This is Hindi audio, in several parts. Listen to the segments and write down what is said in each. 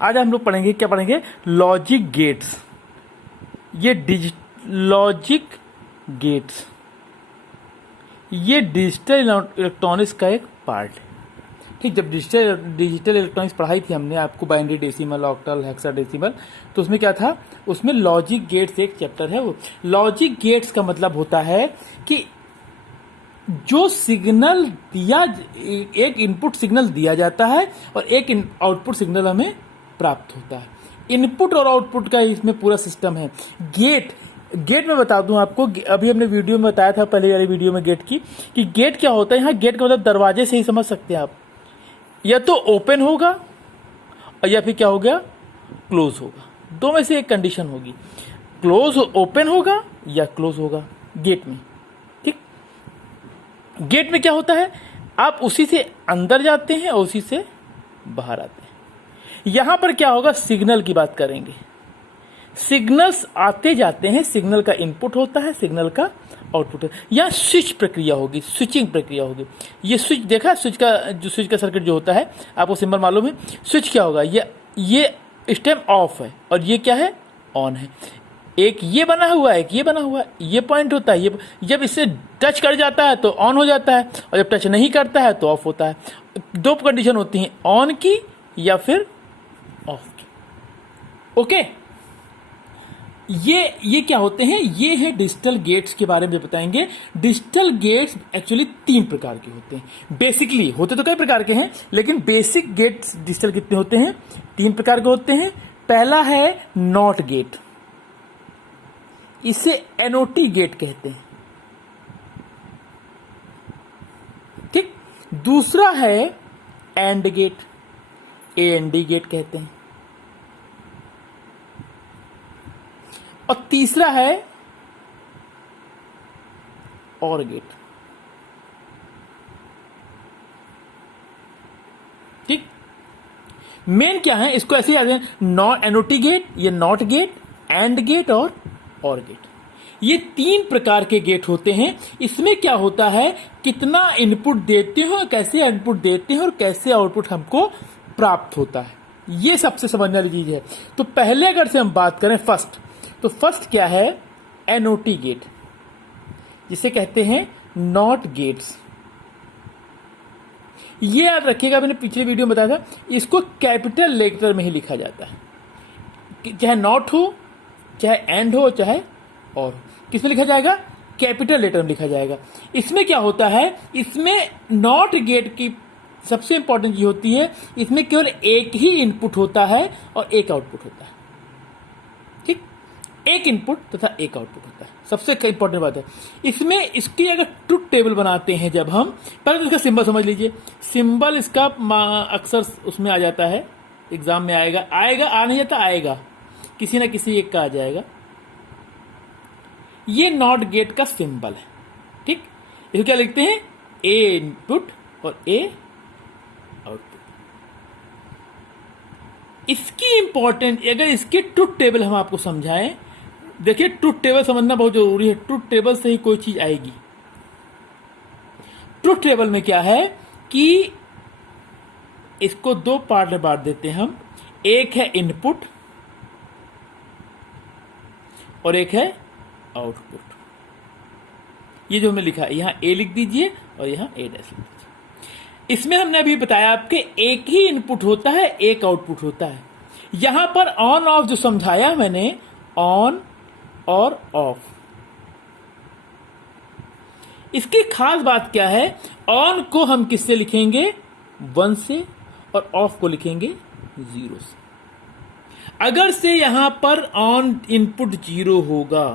आज हम लोग पढ़ेंगे, क्या पढ़ेंगे? Logic gates. ये लॉजिक गेट्स ये डिजिटल इलेक्ट्रॉनिक्स का एक पार्ट है। ठीक, जब डिजिटल इलेक्ट्रॉनिक्स पढ़ाई थी हमने आपको, बाइनरी डेसिमल, ऑक्टल, हेक्साडेसिमल, तो उसमें क्या था? उसमें लॉजिक गेट्स एक चैप्टर है। वो लॉजिक गेट्स का मतलब होता है कि जो सिग्नल दिया, एक इनपुट सिग्नल दिया जाता है और एक आउटपुट सिग्नल हमें प्राप्त होता है। इनपुट और आउटपुट का इसमें पूरा सिस्टम है। गेट में बता दूं आपको, अभी हमने वीडियो में बताया था, पहले वाली वीडियो में गेट की, कि गेट क्या होता है। यहाँ गेट का मतलब दरवाजे से ही समझ सकते हैं आप, या तो ओपन होगा या फिर क्या हो गया, क्लोज होगा। दो में से एक कंडीशन होगी, क्लोज ओपन होगा या क्लोज होगा गेट में। ठीक, गेट में क्या होता है, आप उसी से अंदर जाते हैं और उसी से बाहर आते हैं। यहां पर क्या होगा, सिग्नल की बात करेंगे। सिग्नल्स आते जाते हैं, सिग्नल का इनपुट होता है, सिग्नल का आउटपुट है। यहां स्विच प्रक्रिया होगी, स्विचिंग प्रक्रिया होगी। ये स्विच देखा, स्विच का सर्किट जो होता है, आपको सिंबल मालूम है। स्विच क्या होगा, ये स्टेप ऑफ है और ये क्या है, ऑन है। एक ये बना हुआ है, एक ये बना हुआ है, ये पॉइंट होता है। ये जब इससे टच कर जाता है तो ऑन हो जाता है, और जब टच नहीं करता है तो ऑफ होता है। दो कंडीशन होती हैं, ऑन की या फिर ऑफ की। ओके, ये क्या होते हैं, ये है डिजिटल गेट्स के बारे में बताएंगे। डिजिटल गेट्स एक्चुअली 3 प्रकार के होते हैं। बेसिकली होते तो कई प्रकार के हैं, लेकिन बेसिक गेट्स डिजिटल कितने होते हैं, 3 प्रकार के होते हैं। पहला है नॉट गेट, इसे एनओटी गेट कहते हैं। ठीक, दूसरा है एंड गेट, एएनडी गेट कहते हैं। और तीसरा है और गेट। ठीक, मेन क्या है, इसको ऐसे याद है, नॉट एनओटी गेट, ये नॉट गेट, एंड गेट और गेट। ये 3 प्रकार के गेट होते हैं। इसमें क्या होता है, कितना इनपुट देते हो, कैसे इनपुट देते हैं और कैसे आउटपुट हमको प्राप्त होता है, ये सबसे समझने वाली चीज है। तो पहले अगर से हम बात करें फर्स्ट, तो फर्स्ट क्या है, एनओटी गेट, जिसे कहते हैं नॉट गेट्स। ये याद रखिएगा, मैंने पिछले वीडियो में बताया था, इसको कैपिटल लेटर में ही लिखा जाता है। चाहे नॉट हो, चाहे एंड हो, चाहे और हो, किस में लिखा जाएगा, कैपिटल लेटर में लिखा जाएगा। इसमें क्या होता है, इसमें नॉट गेट की सबसे इंपॉर्टेंट चीज होती है, इसमें केवल एक ही इनपुट होता है और एक आउटपुट होता है। ठीक, एक इनपुट तथा एक आउटपुट होता है, सबसे इंपॉर्टेंट बात है। इसमें इसकी अगर ट्रुथ टेबल बनाते हैं जब हम, पहले तो इसका सिंबल समझ लीजिए। सिंबल इसका अक्सर उसमें आ जाता है, एग्जाम में आएगा, आ नहीं जाता, आएगा, किसी ना किसी एक का आ जाएगा। ये नॉट गेट का सिंबल है। ठीक, इसको क्या लिखते हैं, ए इनपुट और ए आउटपुट। इसकी इंपॉर्टेंट, अगर इसके ट्रुथ टेबल हम आपको समझाएं, देखिए ट्रुथ टेबल समझना बहुत जरूरी है। ट्रुथ टेबल से ही कोई चीज आएगी। ट्रुथ टेबल में क्या है कि इसको 2 पार्ट में बांट देते हैं हम, एक है इनपुट और एक है आउटपुट। ये जो हमने लिखा है, यहां ए लिख दीजिए और यहां ए डैश लिख दीजिए। इसमें हमने अभी बताया आपके एक ही इनपुट होता है, एक आउटपुट होता है। यहां पर ऑन ऑफ जो समझाया मैंने, ऑन और ऑफ, इसकी खास बात क्या है, ऑन को हम किससे लिखेंगे, 1 से, और ऑफ को लिखेंगे 0 से। अगर से यहां पर ऑन इनपुट 0 होगा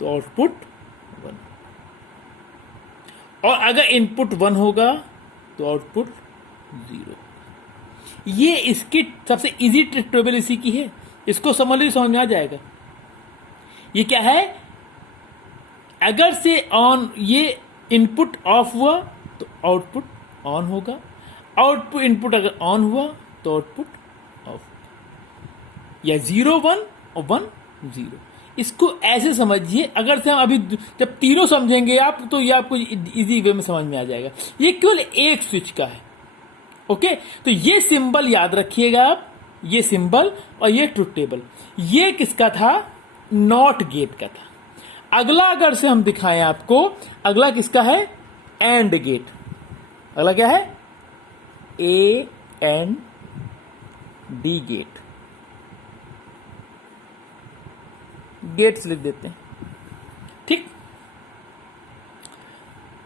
तो आउटपुट 1, और अगर इनपुट 1 होगा तो आउटपुट 0। ये इसकी सबसे इजी ट्रिक टेबल इसी की है, इसको समझ में आ जाएगा। ये क्या है, अगर से ऑन, ये इनपुट ऑफ हुआ तो आउटपुट ऑन होगा, आउटपुट इनपुट अगर ऑन हुआ तो आउटपुट ऑफ, या 0 1 और 1 0। इसको ऐसे समझिए, अगर से हम अभी जब तीनों समझेंगे आप, तो ये आपको इजी वे में समझ में आ जाएगा। ये केवल एक स्विच का है। ओके, तो ये सिंबल याद रखिएगा आप, ये सिंबल और ये ट्रुथ टेबल। ये किसका था? नॉट गेट का था। अगला अगर से हम दिखाएं आपको, अगला किसका है? And gate. अगला क्या है? A and D gate. Gates लिख देते हैं, ठीक।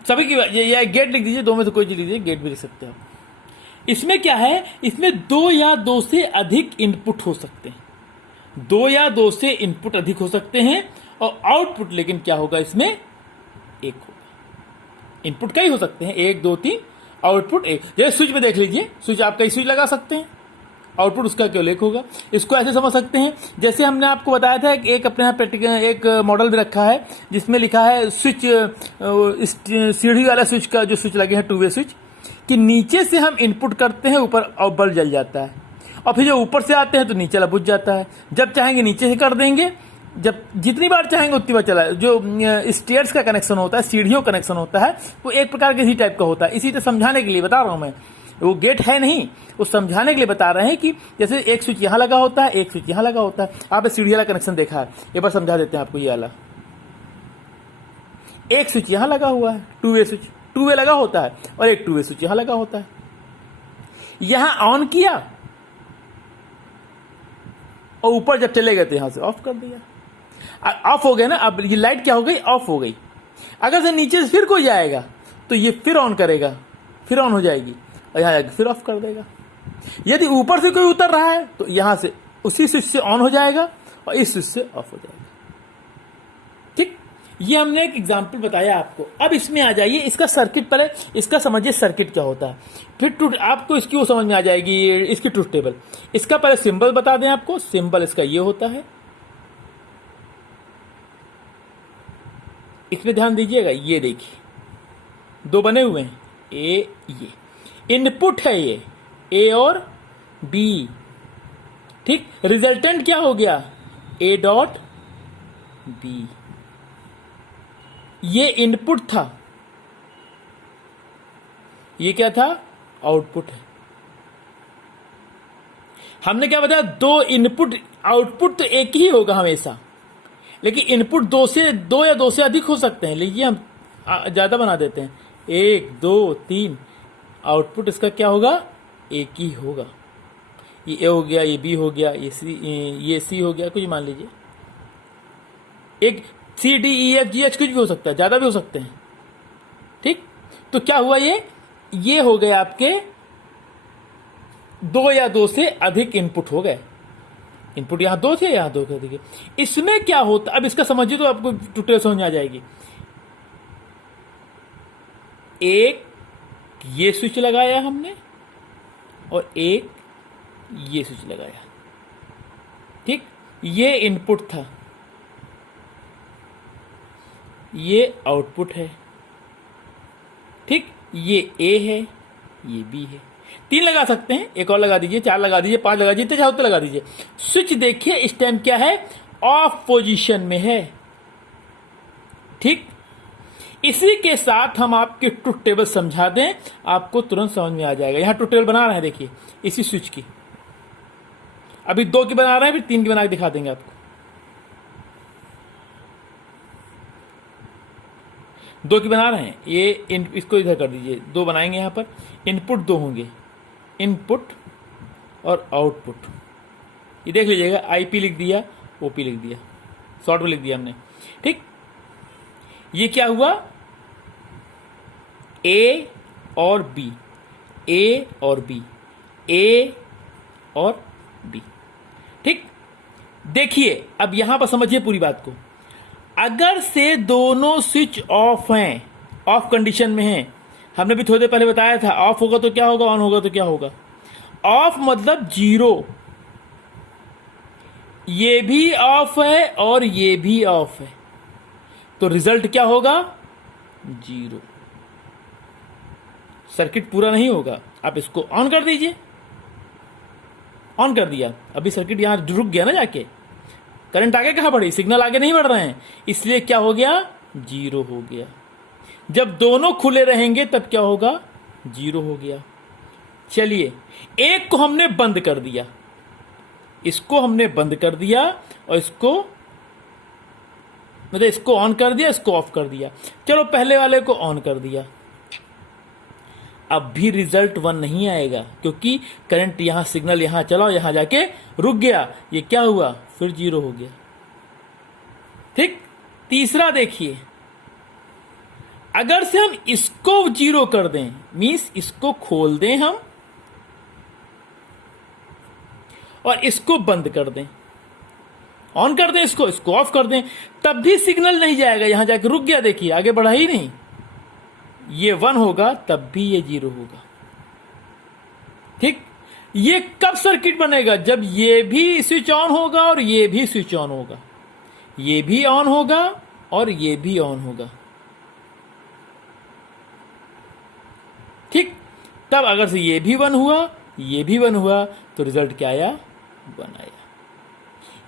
सभी की ये गेट लिख दीजिए, दो में से कोई चीज लिख दीजिए, गेट भी लिख सकते हैं आप। इसमें क्या है? इसमें दो या दो से अधिक इनपुट हो सकते हैं। दो या दो से इनपुट अधिक हो सकते हैं और आउटपुट लेकिन क्या होगा? इसमें एक होगा। इनपुट कई हो सकते हैं, 1 2 3, आउटपुट एक। जैसे स्विच में देख लीजिए, स्विच आप कई स्विच लगा सकते हैं, आउटपुट उसका केवल एक होगा। इसको ऐसे समझ सकते हैं, जैसे हमने आपको बताया था एक अपने यहाँ प्रैक्टिकल एक मॉडल भी रखा है जिसमें लिखा है स्विच, सीढ़ी वाला स्विच का जो स्विच लगे हैं 2 वे स्विच, कि नीचे से हम इनपुट करते हैं ऊपर और बल्ब जल जाता है, और फिर जब ऊपर से आते हैं तो नीचे वाला बुझ जाता है। जब चाहेंगे नीचे से कर देंगे, जब जितनी बार चाहेंगे उतनी बार चला। जो स्टेयर्स का कनेक्शन होता है, सीढ़ियों का कनेक्शन होता है, वो एक प्रकार के इसी टाइप का होता है। इसी तरह समझाने के लिए बता रहा हूं मैं, वो गेट है नहीं, वो समझाने के लिए बता रहे हैं कि जैसे एक स्विच यहां लगा होता है, एक स्विच यहां लगा होता है। आपने सीढ़ी वाला कनेक्शन देखा है, एक बार समझा देते हैं आपको। ये वाला एक स्विच यहां लगा हुआ है, 2 वे स्विच, 2 वे लगा होता है, और एक 2 वे स्विच यहां लगा होता है। यहां ऑन किया और ऊपर जब चले गए तो यहां से ऑफ कर दिया। ऑफ हो गया ना, अब ये लाइट क्या हो गई? ऑफ हो गई। अगर से नीचे से फिर कोई जाएगा तो ये फिर ऑन करेगा, फिर ऑन हो जाएगी, और यहां जाके फिर ऑफ कर देगा। यदि ऊपर से कोई उतर रहा है तो यहां से उसी स्विच से ऑन हो जाएगा और इस स्विच से ऑफ हो जाएगा, ठीक। ये हमने एक एग्जांपल बताया आपको। अब इसमें आ जाइए, इसका सर्किट पहले इसका समझिए, सर्किट क्या होता है, फिर आपको इसकी वो समझ में आ जाएगी, इसकी ट्रुथ टेबल। इसका पहले सिंबल बता दें आपको। सिंबल इसका ये होता है, इसमें ध्यान दीजिएगा। ये देखिए 2 बने हुए हैं, ए, ये इनपुट है, ये ए और बी, ठीक। रिजल्टेंट क्या हो गया? A dot B. ये इनपुट था, ये क्या था? आउटपुट है। हमने क्या बताया? 2 इनपुट, आउटपुट तो एक ही होगा हमेशा, लेकिन इनपुट 2 या 2 से अधिक हो सकते हैं। लीजिए हम ज्यादा बना देते हैं, 1 2 3, आउटपुट इसका क्या होगा? एक ही होगा। ये ए हो गया, ये बी हो गया, ये सी हो गया, कुछ मान लीजिए। एक C D E F G H कुछ भी हो सकता है, ज्यादा भी हो सकते हैं, ठीक। तो क्या हुआ? ये हो गए आपके 2 या 2 से अधिक इनपुट हो गए। इनपुट यहां 2 थे, यहां 2 थे। इसमें क्या होता? अब इसका समझिए तो आपको टोटल समझ में आ जाएगी। एक ये स्विच लगाया हमने और एक ये स्विच लगाया, ठीक। ये इनपुट था, ये आउटपुट है, ठीक। ये ए है, ये बी है। 3 लगा सकते हैं, एक और लगा दीजिए, 4 लगा दीजिए, 5 लगा दीजिए, चाहे उतना लगा दीजिए। स्विच देखिए इस टाइम क्या है? ऑफ पोजीशन में है, ठीक। इसी के साथ हम आपके ट्रुथ टेबल समझा दें, आपको तुरंत समझ में आ जाएगा। यहां ट्रुथ टेबल बना रहे हैं, देखिए इसी स्विच की। अभी 2 की बना रहे हैं, फिर 3 की बना के दिखा देंगे आपको। 2 की बना रहे हैं, ये इसको इधर कर दीजिए, 2 बनाएंगे यहां पर। इनपुट 2 होंगे, इनपुट और आउटपुट। ये देख लीजिएगा, आईपी लिख दिया, ओपी लिख दिया, शॉर्ट में लिख दिया हमने, ठीक। ये क्या हुआ? ए और बी, ए और बी, ए और बी, ठीक। देखिए अब यहां पर समझिए पूरी बात को। अगर से दोनों स्विच ऑफ हैं, ऑफ कंडीशन में हैं, हमने भी थोड़ी देर पहले बताया था, ऑफ होगा तो क्या होगा, ऑन होगा तो क्या होगा। ऑफ मतलब 0, ये भी ऑफ है और ये भी ऑफ है, तो रिजल्ट क्या होगा? 0। सर्किट पूरा नहीं होगा। आप इसको ऑन कर दीजिए, ऑन कर दिया, अभी सर्किट यहां रुक गया ना, जाके करंट आगे कहां बढ़ी? सिग्नल आगे नहीं बढ़ रहे हैं, इसलिए क्या हो गया? 0 हो गया। जब दोनों खुले रहेंगे तब क्या होगा? 0 हो गया। चलिए एक को हमने बंद कर दिया, इसको हमने बंद कर दिया और इसको मतलब इसको ऑन कर दिया, इसको ऑफ कर दिया। चलो पहले वाले को ऑन कर दिया, अब भी रिजल्ट 1 नहीं आएगा क्योंकि करंट यहां सिग्नल यहां चला और यहां जाके रुक गया। ये क्या हुआ, फिर 0 हो गया। ठीक, तीसरा देखिए, अगर से हम इसको 0 कर दें, मींस इसको खोल दें हम और इसको बंद कर दें, ऑन कर दें इसको ऑफ कर दें, तब भी सिग्नल नहीं जाएगा, यहां जाके रुक गया। देखिए आगे बढ़ा ही नहीं। ये 1 होगा तब भी ये 0 होगा। ठीक, ये कब सर्किट बनेगा, जब ये भी स्विच ऑन होगा और ये भी स्विच ऑन होगा, ये भी ऑन होगा और ये भी ऑन होगा। ठीक, तब अगर से ये भी 1 हुआ, ये भी 1 हुआ, तो रिजल्ट क्या आया, 1 आया।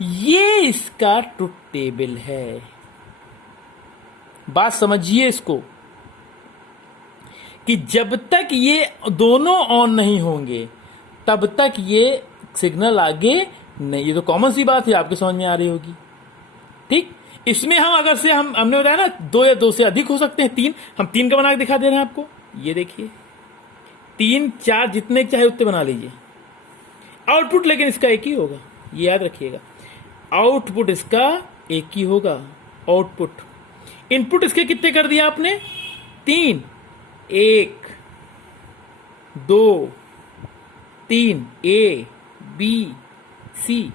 ये इसका ट्रुथ टेबल है। बात समझिए इसको, कि जब तक ये दोनों ऑन नहीं होंगे तब तक ये सिग्नल आगे नहीं। ये तो कॉमन सी बात है, आपके समझ में आ रही होगी। ठीक, इसमें हम अगर से हमने बताया ना 2 या 2 से अधिक हो सकते हैं, 3, हम 3 का बना के दिखा दे रहे हैं आपको। ये देखिए 3, 4 जितने चाहे उतने बना लीजिए। आउटपुट लेकिन इसका एक ही होगा, ये याद रखिएगा। आउटपुट इसका एक ही होगा। आउटपुट, इनपुट इसके कितने कर दिया आपने, 3, 1 2 3, ए बी सी,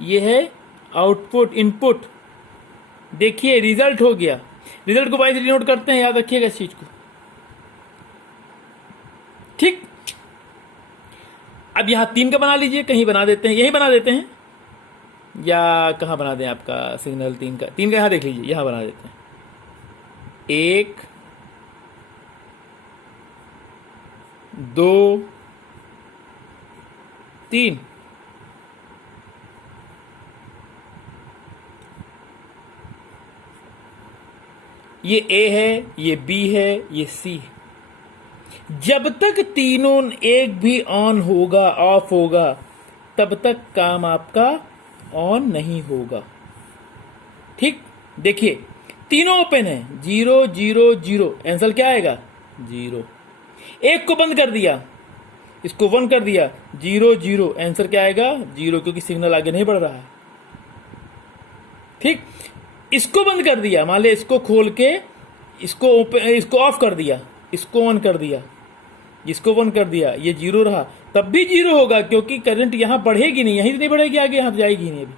ये है आउटपुट। इनपुट देखिए रिजल्ट हो गया। रिजल्ट को वाइज डिनोट करते हैं, याद रखिएगा इस चीज को। ठीक, अब यहां 3 का बना लीजिए, कहीं बना देते हैं, यही बना देते हैं, या कहां बना दें आपका सिग्नल 3 का यहां देख लीजिए, यहां बना देते हैं। 1 2 3, ये ए है, ये बी है, ये सी है। जब तक तीनों एक भी ऑन होगा, ऑफ होगा, तब तक काम आपका ऑन नहीं होगा। ठीक, देखिए तीनों ओपन है, 0 0 0, आंसर क्या आएगा, 0। एक को बंद कर दिया, इसको 1 कर दिया, 0 0, आंसर क्या आएगा, 0, क्योंकि सिग्नल आगे नहीं बढ़ रहा है। ठीक, इसको बंद कर दिया, मान लिया इसको खोल के इसको ऑफ कर दिया, इसको ऑन कर दिया, इसको 1 कर दिया, ये 0 रहा, तब भी 0 होगा क्योंकि करंट यहां बढ़ेगी नहीं, यहीं नहीं बढ़ेगी, आगे यहां जाएगी ही नहीं अभी।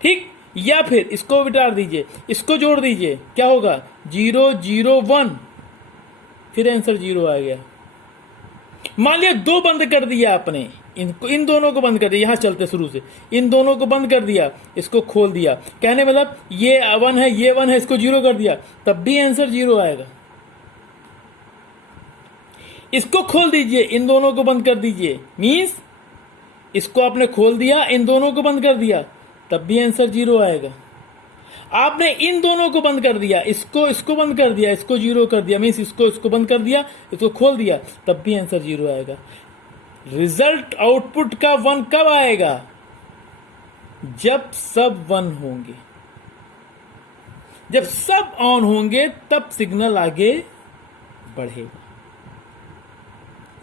ठीक, या फिर इसको बिटार दीजिए, इसको जोड़ दीजिए, क्या होगा, 0 0 1, फिर आंसर 0 आ गया। मान लिया 2 बंद कर दिया आपने, इन दोनों को बंद कर दिया, यहां चलते शुरू से, इन दोनों को बंद कर दिया, इसको खोल दिया, कहने मतलब ये 1 है, ये 1 है, इसको 0 कर दिया, तब भी आंसर 0 आएगा। इसको खोल दीजिए, इन दोनों को बंद कर दीजिए, मींस इसको आपने खोल दिया, इन दोनों को बंद कर दिया, तब भी आंसर 0 आएगा। आपने इन दोनों को बंद कर दिया, इसको बंद कर दिया, इसको 0 कर दिया, मींस इसको बंद कर दिया, इसको खोल दिया, तब भी आंसर 0 आएगा। रिजल्ट आउटपुट का 1 कब आएगा, जब सब 1 होंगे, जब सब ऑन होंगे, तब सिग्नल आगे बढ़ेगा।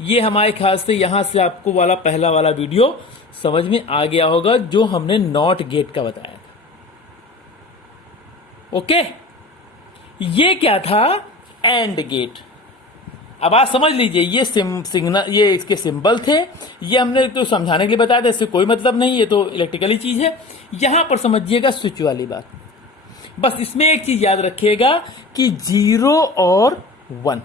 ये हमारे ख्याल से यहां से आपको वाला पहला वाला वीडियो समझ में आ गया होगा, जो हमने नॉट गेट का बताया था। ओके, ये क्या था, एंड गेट। अब आप समझ लीजिए, ये सिग्नल, ये इसके सिंबल थे, ये हमने तो समझाने के लिए बताया था, इससे कोई मतलब नहीं, ये तो इलेक्ट्रिकली चीज है। यहां पर समझिएगा स्विच वाली बात। बस इसमें एक चीज याद रखिएगा कि 0 और 1,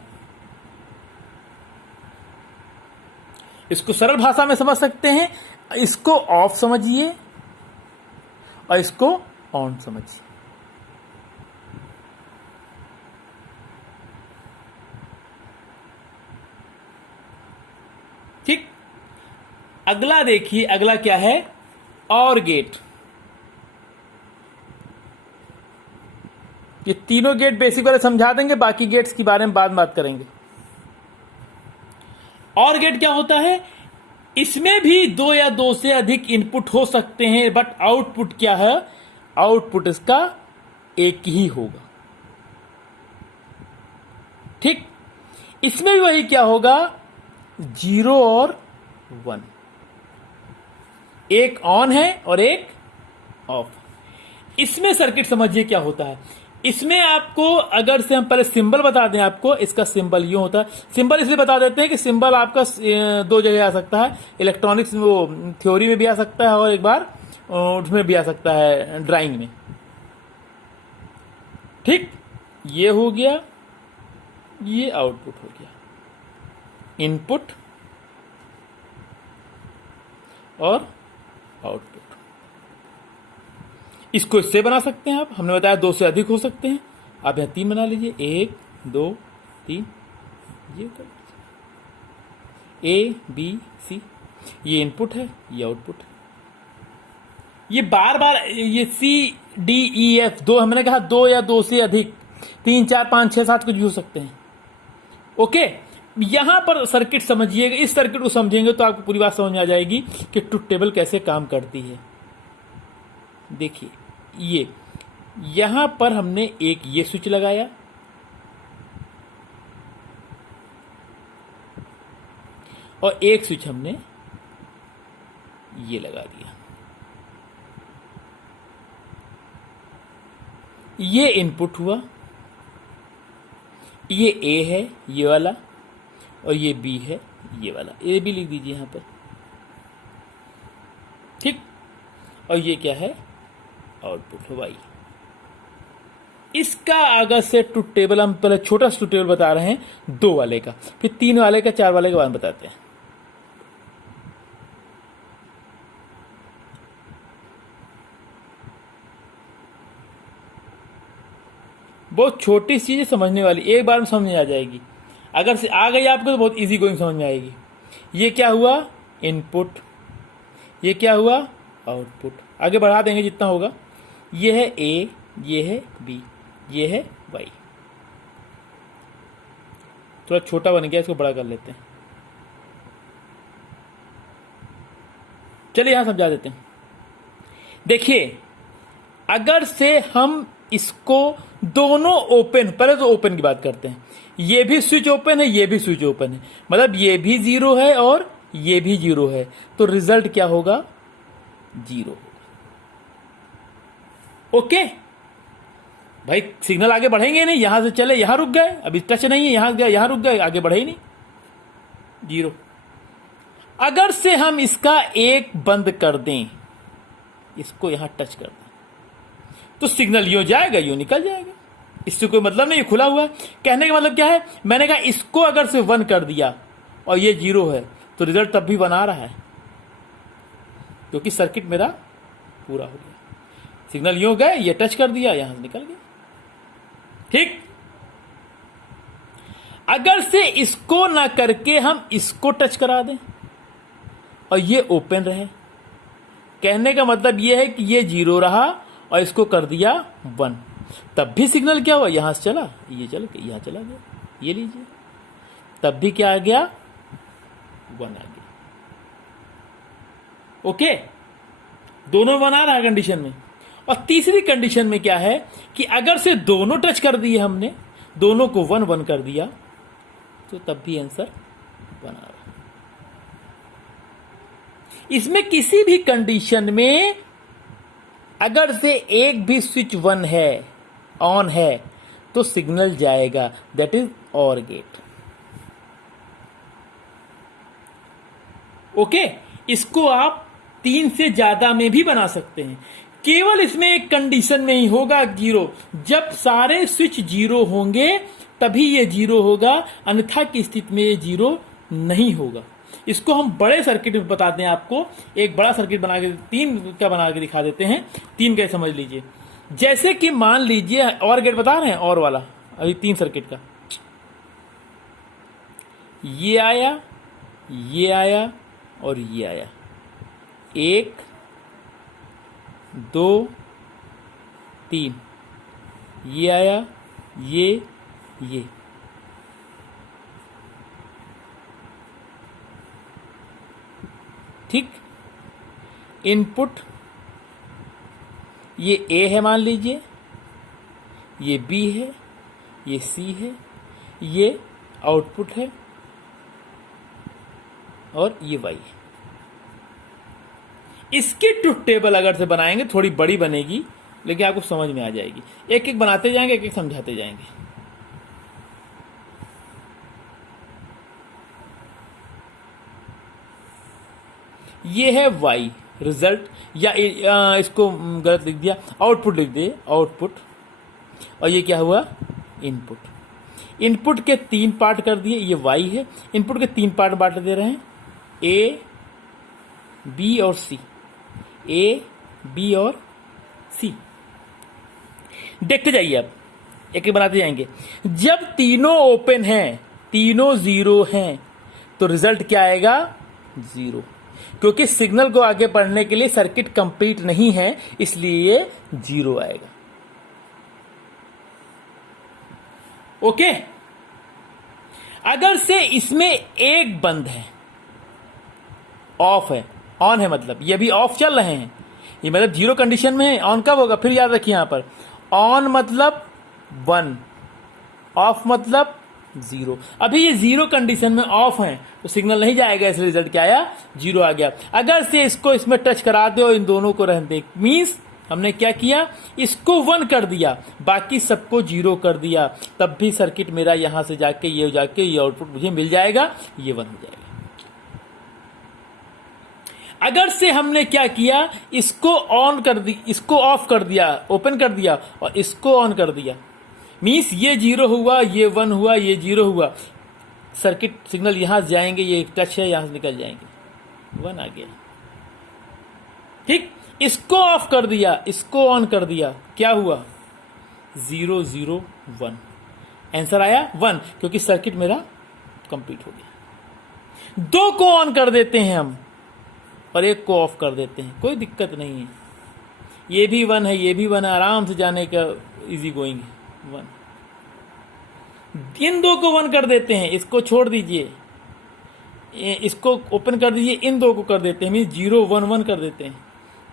इसको सरल भाषा में समझ सकते हैं, इसको ऑफ समझिए और इसको ऑन समझिए। ठीक, अगला देखिए, अगला क्या है, और गेट। ये तीनों गेट बेसिक वाले समझा देंगे, बाकी गेट्स के बारे में बाद में बात करेंगे। और गेट क्या होता है, इसमें भी दो या दो से अधिक इनपुट हो सकते हैं, बट आउटपुट क्या है? आउटपुट इसका एक ही होगा। ठीक, इसमें भी वही क्या होगा? 0 और 1, एक ऑन है और एक ऑफ। इसमें सर्किट समझिए क्या होता है। इसमें आपको अगर से हम पहले सिंबल बता दें आपको, इसका सिंबल यूं होता है। सिंबल इसलिए बता देते हैं कि सिंबल आपका दो जगह आ सकता है, इलेक्ट्रॉनिक्स वो थ्योरी में भी आ सकता है और एक बार उसमें भी आ सकता है, ड्राइंग में। ठीक, ये हो गया, ये आउटपुट हो गया, इनपुट और आउटपुट। इसको इससे बना सकते हैं आप, हमने बताया दो से अधिक हो सकते हैं। आप यहां 3 बना लीजिए, 1 2 3, ये कर A B C, ये इनपुट है, ये आउटपुट है। ये बार बार ये C D E F, दो हमने कहा दो या दो से अधिक, 3 4 5 6 7 कुछ भी हो सकते हैं। ओके, यहां पर सर्किट समझिएगा, इस सर्किट को समझेंगे तो आपको पूरी बात समझ में आ जाएगी कि ट्रुथ टेबल कैसे काम करती है। देखिए, ये यहां पर हमने एक ये स्विच लगाया और एक स्विच हमने ये लगा दिया। ये इनपुट हुआ, ये A है ये वाला, और ये B है ये वाला, A भी लिख दीजिए यहां पर। ठीक, और ये क्या है? आउटपुट हो भाई। इसका अगर से ट्रुथ टेबल, हम पहले छोटा ट्रुथ टेबल बता रहे हैं 2 वाले का, फिर 3 वाले का, 4 वाले के बाद बताते हैं। बहुत छोटी चीज समझने वाली, एक बार में समझ में आ जाएगी। अगर से आ गई आपको तो बहुत इजी गोइंग समझ में आएगी। ये क्या हुआ? इनपुट। ये क्या हुआ? आउटपुट। आगे बढ़ा देंगे जितना होगा। ये है A, ये है B, ये है Y। थोड़ा छोटा बन गया, इसको बड़ा कर लेते हैं। चलिए यहां समझा देते हैं। देखिए, अगर से हम इसको दोनों ओपन, पहले तो ओपन की बात करते हैं। ये भी स्विच ओपन है, ये भी स्विच ओपन है, मतलब ये भी 0 है और ये भी 0 है, तो रिजल्ट क्या होगा? 0 होगा। ओके भाई, सिग्नल आगे बढ़ेंगे नहीं, यहां से चले यहां रुक गए, अभी टच नहीं है, यहां गए यहां रुक गए, आगे बढ़े ही नहीं, 0। अगर से हम इसका एक बंद कर दें, इसको यहां टच कर दें, तो सिग्नल यूं जाएगा, यूं निकल जाएगा। इससे कोई मतलब नहीं, खुला हुआ। कहने का मतलब क्या है? मैंने कहा इसको अगर से 1 कर दिया और ये 0 है, तो रिजल्ट तब भी बना रहा है, क्योंकि सर्किट मेरा पूरा हो गया। सिग्नल यूं गए, ये टच कर दिया, यहां से निकल गया। ठीक, अगर से इसको ना करके हम इसको टच करा दें और ये ओपन रहे, कहने का मतलब ये है कि ये 0 रहा और इसको कर दिया 1, तब भी सिग्नल क्या हुआ? यहां से चला, ये चल के यहां चला गया, ये लीजिए, तब भी क्या आ गया? 1 आ गया। ओके, दोनों 1 आ रहा है कंडीशन में। और तीसरी कंडीशन में क्या है कि अगर से दोनों टच कर दिए हमने, दोनों को 1 1 कर दिया, तो तब भी आंसर 1 आ रहा है। इसमें किसी भी कंडीशन में अगर से एक भी स्विच 1 है, ऑन है, तो सिग्नल जाएगा, that is OR gate. Okay, इसको आप 3 से ज्यादा में भी बना सकते हैं। केवल इसमें एक कंडीशन में ही होगा 0, जब सारे स्विच 0 होंगे तभी ये 0 होगा, अन्यथा की स्थिति में ये 0 नहीं होगा। इसको हम बड़े सर्किट में बताते हैं आपको। एक बड़ा सर्किट बना के 3 का बना के दिखा देते हैं। 3 कैसे समझ लीजिए। जैसे कि मान लीजिए OR गेट बता रहे हैं, और वाला अभी 3 सर्किट का, ये आया, ये आया और ये आया, 1 2 3, ये आया, ये ठीक। इनपुट ये ए है मान लीजिए, ये बी है, ये सी है, ये आउटपुट है और ये वाई है। इसकी ट्रुथ टेबल अगर से बनाएंगे थोड़ी बड़ी बनेगी, लेकिन आपको समझ में आ जाएगी। एक एक बनाते जाएंगे, एक एक समझाते जाएंगे। ये है y रिजल्ट, या इसको गलत लिख दिया, आउटपुट लिख दिए, आउटपुट। और ये क्या हुआ, इनपुट। इनपुट के 3 पार्ट कर दिए, ये y है। इनपुट के 3 पार्ट बांट दे रहे हैं, a, b और c। a, b और c। देखते जाइए, अब एक एक बनाते जाएंगे। जब तीनों ओपन हैं, तीनों 0 हैं, तो रिजल्ट क्या आएगा, 0, क्योंकि सिग्नल को आगे पढ़ने के लिए सर्किट कंप्लीट नहीं है, इसलिए 0 आएगा। ओके। अगर से इसमें एक बंद है, ऑफ है, ऑन है, मतलब ये भी ऑफ चल रहे हैं, ये मतलब 0 कंडीशन में है। ऑन कब होगा, फिर याद रखिए यहां पर, ऑन मतलब 1, ऑफ मतलब 0। अभी ये 0 कंडीशन में ऑफ है तो सिग्नल नहीं जाएगा, इसलिए रिजल्ट क्या आया, 0 आ गया। अगर से इसको इसमें टच करा दे और इन दोनों को रहने दे, मीन्स हमने क्या किया, इसको 1 कर दिया, बाकी सबको 0 कर दिया, तब भी सर्किट मेरा यहां से जाके ये आउटपुट मुझे मिल जाएगा, ये 1 हो जाएगा। अगर से हमने क्या किया, इसको ऑन कर दी, इसको ऑफ कर दिया, ओपन कर दिया, और इसको ऑन कर दिया, मीन्स ये 0 हुआ, ये 1 हुआ, ये 0 हुआ, सर्किट सिग्नल यहां से जाएंगे, ये टच है, यहां से निकल जाएंगे, 1 आ गया। ठीक। इसको ऑफ कर दिया, इसको ऑन कर दिया, क्या हुआ, 0 0 1, आंसर आया 1, क्योंकि सर्किट मेरा कंप्लीट हो गया। 2 को ऑन कर देते हैं हम और 1 को ऑफ कर देते हैं, कोई दिक्कत नहीं है, ये भी 1 है, ये भी 1 है, आराम से जाने का, इजी गोइंग है, 1। इन 2 को 1 कर देते हैं, इसको छोड़ दीजिए, इसको ओपन कर दीजिए, इन 2 को कर देते हैं, मीन 0 1 1 कर देते हैं,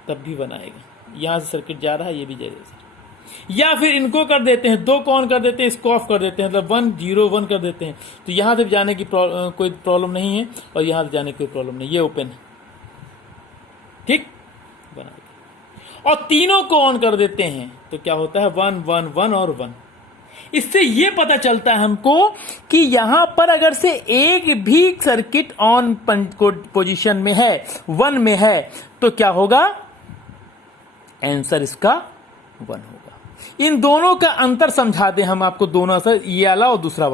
तब भी 1 आएगा। यहां से सर्किट जा रहा है, ये भी जाएगा सर। या फिर इनको कर देते हैं, 2 को ऑन कर देते हैं, इसको ऑफ कर देते हैं, मतलब 1 0 1 कर देते हैं, तो यहां से जाने की कोई प्रॉब्लम नहीं है, और यहां से जाने की कोई प्रॉब्लम नहीं, ये ओपन है। ठीक, बनाएगा। और तीनों को ऑन कर देते हैं तो क्या होता है, 1 1 1 और 1। इससे ये पता चलता है हमको कि यहां पर अगर से एक भी सर्किट ऑन पोजीशन में है, 1 में है, तो क्या होगा, आंसर इसका 1 होगा। इन दोनों का अंतर समझा दें हम आपको, दोनों से, ये वाला और दूसरा वाला।